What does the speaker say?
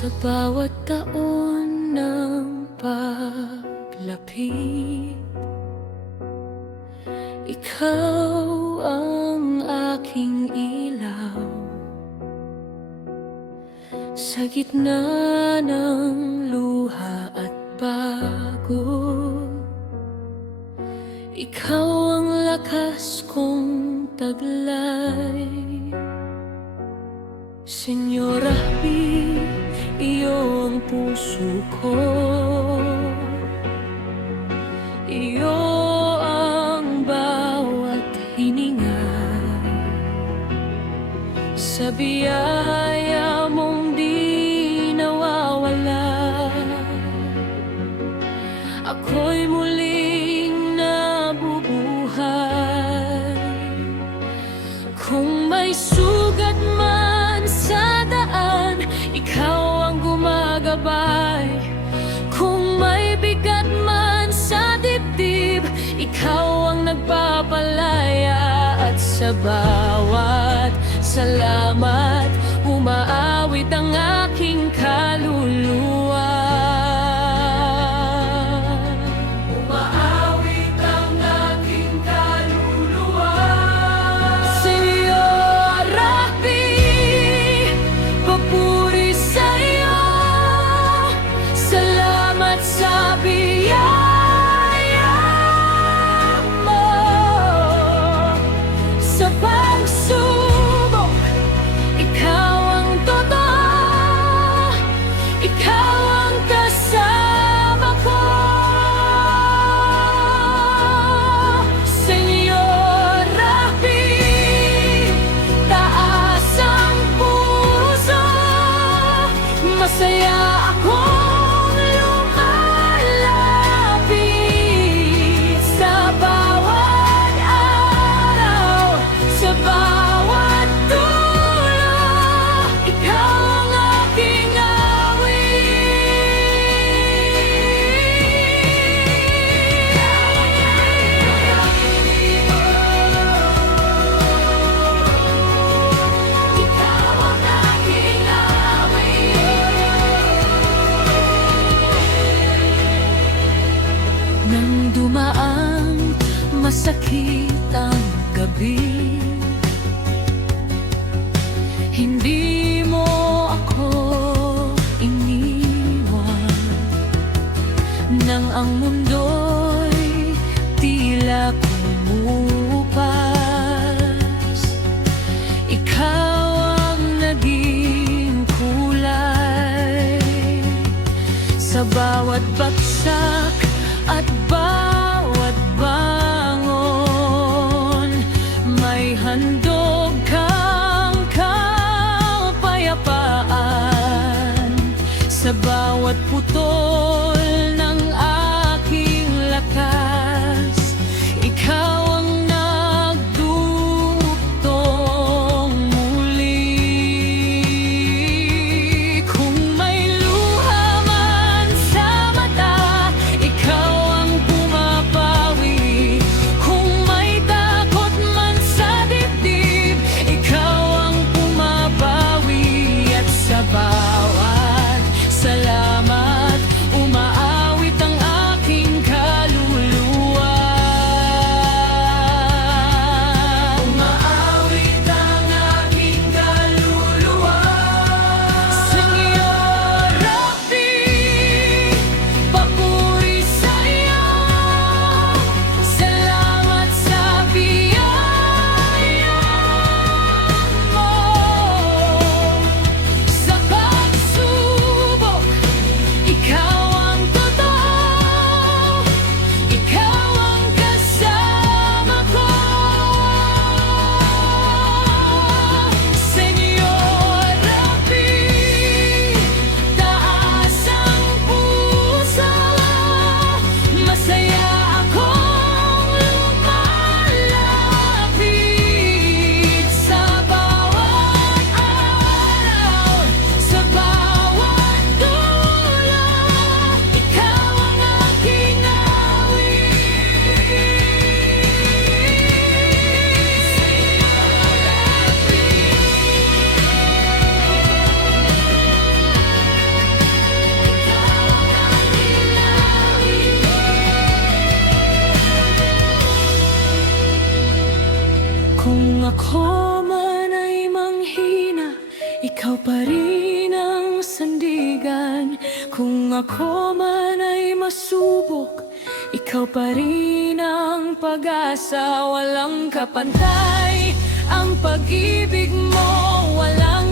Sa bawat taon ng paglapit, ikaw ang aking ilaw. Sa gitna ng luha at pagod, ikaw ang lakas kong taglay. Senyora B, iyo ang puso ko, iyo ang bawat hininga. Sa biyaya mong di nawawala, ako'y muling nabubuhay. Kung may sugat man sa daan, ikaw ang gumagabay. Kung may bigat man sa dibdib, ikaw ang nagpapalaya. At sa bawat salamat, umaawit ang aking kaluluwa. Umaawit ang aking kaluluwa. Senyora B, papuri sa'yo. Salamat sa biyaya mo. Sa pagsubok, ikaw ang totoo. Ikaw ang kasama ko. Senyora B, taas ang puso. Masaya akong lumalapit sa bawat araw, sa bawat dulo. Ikaw ang aking Ikaw ang aking nang dumaang masakit ang gabi, hindi mo ako iniwan. Nang ang mundo'y tila kumupas, ikaw ang naging kulay. Sa bawat bagsak at bawat bangon, may handog kang kapayapaan. Sa bawat putol ng aking lakas, ikaw ang nagdugtong muli. Kung may luha man sa mata, ikaw ang pumapawi. Kung may takot man sa dibdib, ikaw ang pumapawi. At sa bawat salamat, umaawit Kung ako man ay masubok, ikaw pa rin ang pag-asa. Walang kapantay ang pag-ibig mo, walang